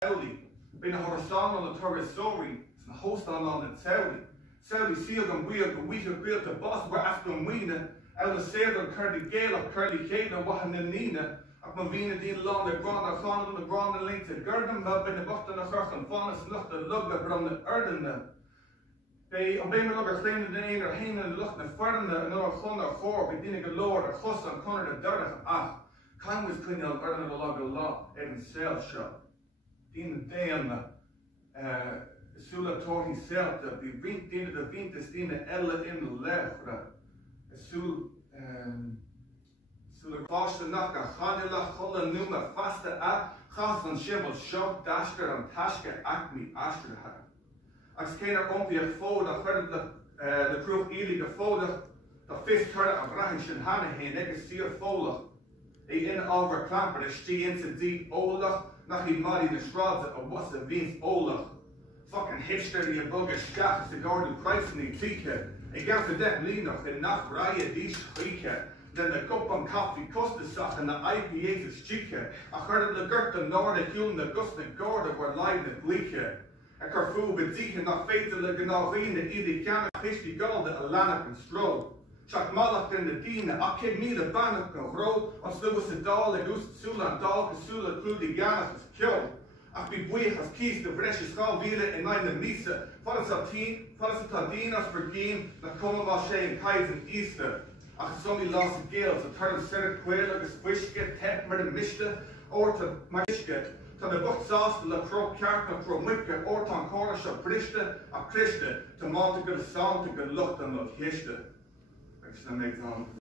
Saudi. Been a horizon on the Torah story, it's a host on the Saudi. Saudi sealed and wheel, the wheat of built the boss were after Wiener, out of Sailor, Curly Gale, of Curly Kate, and Wahan and Nina, up Mavina Dean Long, the Grand, the Khan, the Grand, the Link, the Gurdon, Bub, and the Button, the Hurk, and Faunus, Lucht, the Lug, the Brum, the Erden. They obey me look at Flame, the Name, or Hain, and Lucht, the Fern, and another Hun, or Hor, Bedina Galore, or Huss, and Connor, the Durach, ah, Kine was clean on Erden, the Log, the Law, Evan Sale Shop. Dean Dan, Sula Tori Celta, the Vink, Dina, the Vintus, Dina, Ella in the Lefra, Sula Foster, Naka, Hanila, Holla, Numa, Fasta, A, Hassan, Shibble, Shop, Dashker, and Tashka, Acme, Ashterha. As Kaner Ompia Foda, heard the Crook Ely, the Foda, the fifth turret of Rahish and Hanahan, Negasir Fola, a in over Clamper, the Shti into D, Ola, Nachi Madi, the Shrods, of what's the Vince Ola. Fucking hipster, the Aboga Shaft, the Garden Christ, and the Tika, a Gaff of Death Lino, the Nach Raya, Dish Rika, then the Cup on Coffee, Costasach, and the IPA is Chica. I heard of the Gert, the Nordic, Hulm, the Gust, and Gorda were live at Bleaker. A Carfu, but Deacon, not fatal, the Ganarine, the Idi Cana, Pishti Gold, the Alanak and Stroll. Chuck Malach and the Dina, I kid me the Bannock and Row, on Slewis the Doll, the Goose, Sula, and Dog, the Sula, through the Ganach is killed. I be Buich as Keys, the British Hall Vila, and Nine the Misa, Falas Tadinas for Game, the Coma Mache, and Kais and Easter. I saw me lost of gales, a turn of Senate Quail, like a Swishka, Tepmer, and Mishta, or to Mishka. To the book sauce, the Pro Carp, Pro Micka, Orton Cornish, a Prishta, a Krishta, to Montague, the Song, to good luck, and look, Hishta. Thanks for the